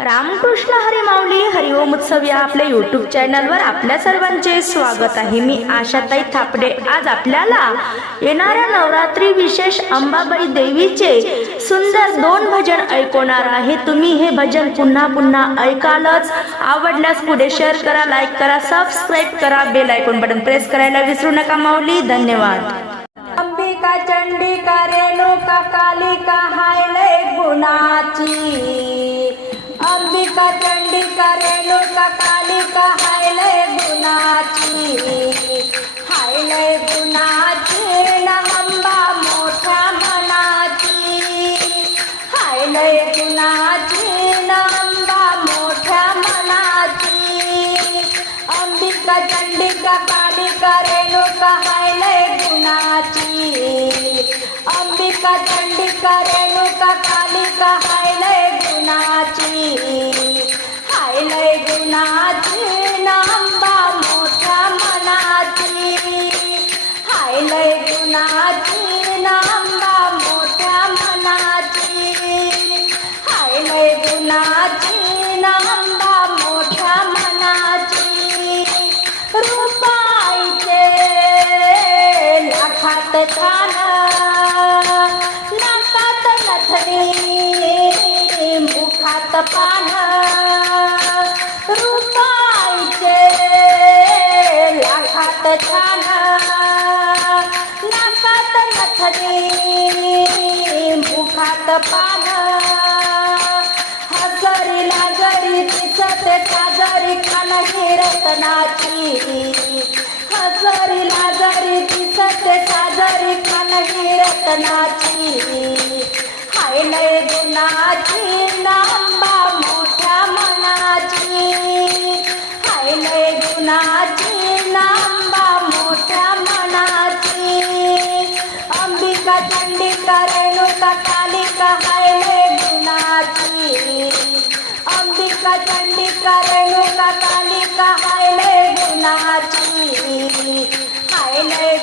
रामकृष्ण हरी माऊली हरिओम उत्सव या आपल्या युट्यूब चॅनलवर आपल्या सर्वांचे स्वागत आहे. मी आशाताई थापडे. आज आपल्याला येणाऱ्या नवरात्री विशेष अंबाबाई देवीचे सुंदर दोन भजन ऐकवणार आहे. तुम्ही हे भजन पुन्हा पुन्हा ऐकालच. आवडल्यास पुढे शेअर करा लाईक करा सबस्क्राईब करा बेल आयकॉन बटन प्रेस करायला विसरू नका माऊली. धन्यवाद. अंबिका चंडिका रेणुका कालिका हाय लय गुणाची. अंबिका चंडिका रेणुका कालिका हाय लय गुणाची. हाय लय गुणाची न अंबा मोठ्या मनाची. हाय लय गुणाची न अंबा मोठ्या मनाची. अंबिका चंडिका कालिका लय गुणाची नांबा मोठ्या मनाची हाय लय गुणाची नांबा मोठ्या मनाची रुपाईचे लाखात छान नाकात नथनी मुखात पान. रुपाईचे लाखात छान. मुखात पान हसरी लागरी दिसत साजरी खानही रत्नाची. हसरी लागरी दिसत साजरी खानही रत्नाची. हाय लय गुणाची नाम अंबिका चंडिका रेणुका कालिका हाय लय गुणाची हाय लय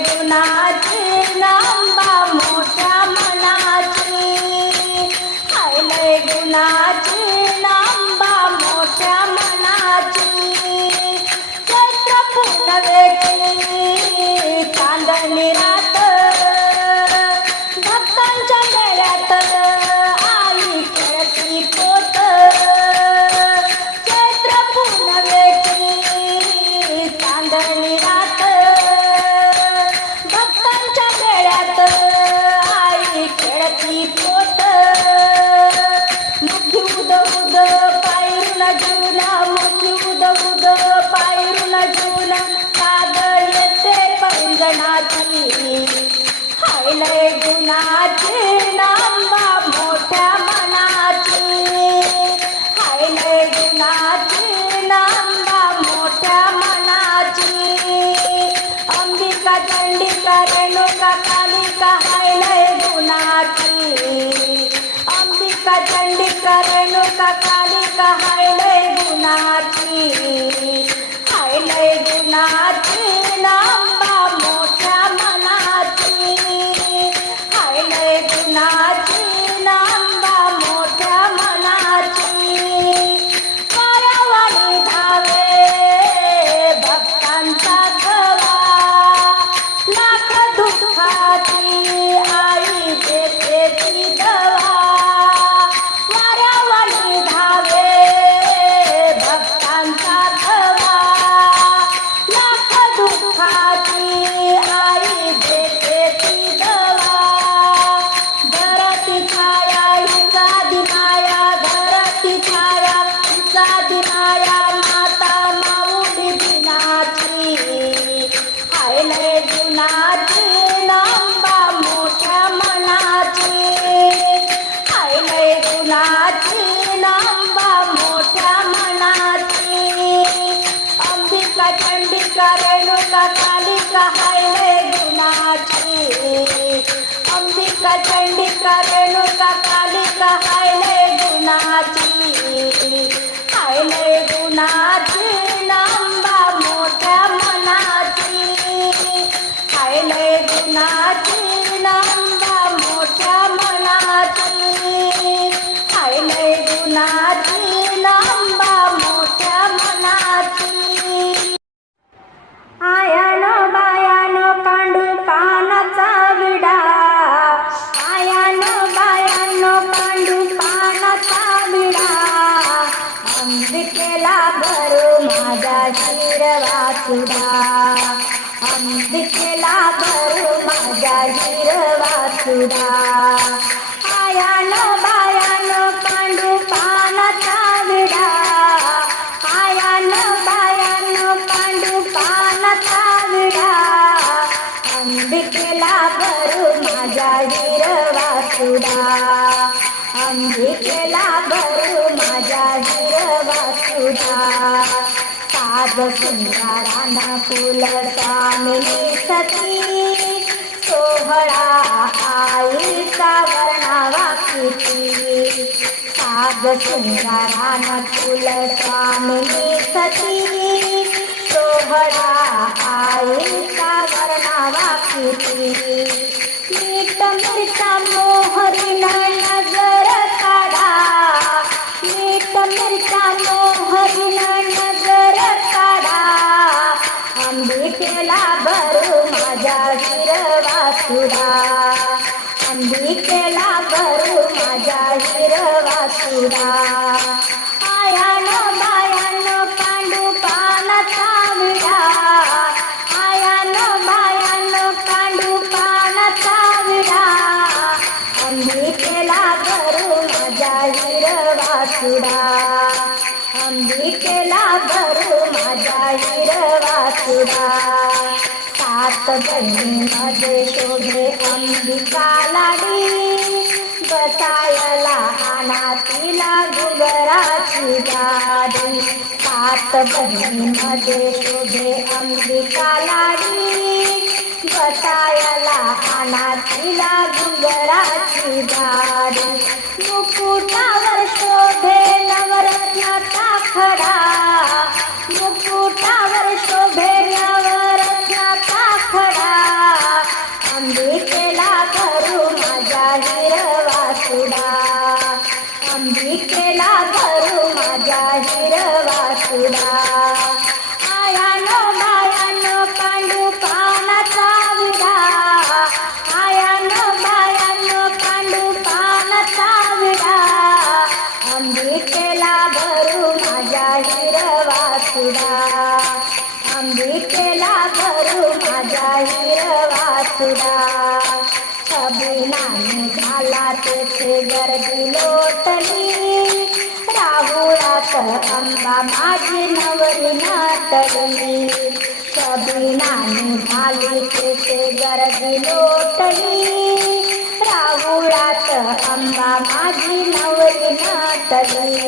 रेणुका कालिका हाय लय गुणाची. अंबिका चंडिका रेणुका कालिका हाय लय गुणाची. हाय लय गुणाची. हिरवा अंबिकेला भरू माझ्या हिरवा सुधा. आयानं बायानं पांडू पानाचा विडा. आयानं बायानं पांडू पानाचा विडा. अंबिकेला करू माझ्या हिरवा सुधा. अंबिकेला भरू माझ्या हिरवा सुधा. साज सुंदराना फुल स्वामिनी सती. सोहळा आईचा वर्णावा किती साज सुंदरान फुल स्वामिनी सती. सोहळा आईचा वर्णावा किती मीठ मिरचा मोहरी नजर अंबिकेला भरू माझ्या हिरवा सुरा अंबिकेला भरू माझ्या सात बहिणीमध्ये शोभे अंबिका लाडी. बसायला आणा तिला गुगराची गाडी. सात बहिणीमध्ये शोभे अंबिका लाडी. बसायला आणा तिला गुगराची गाडी. मुकुटावर शोभे नवरत्नाचा खडा. मुकुटावर छबिनाने झाला तेथे गर्दी लोटली राहुळात अंबा माझी नवरी नाटली छबिनाने झाली तेथे गर्दी लोटली राहुळात अंबा माझी नवरी नाटली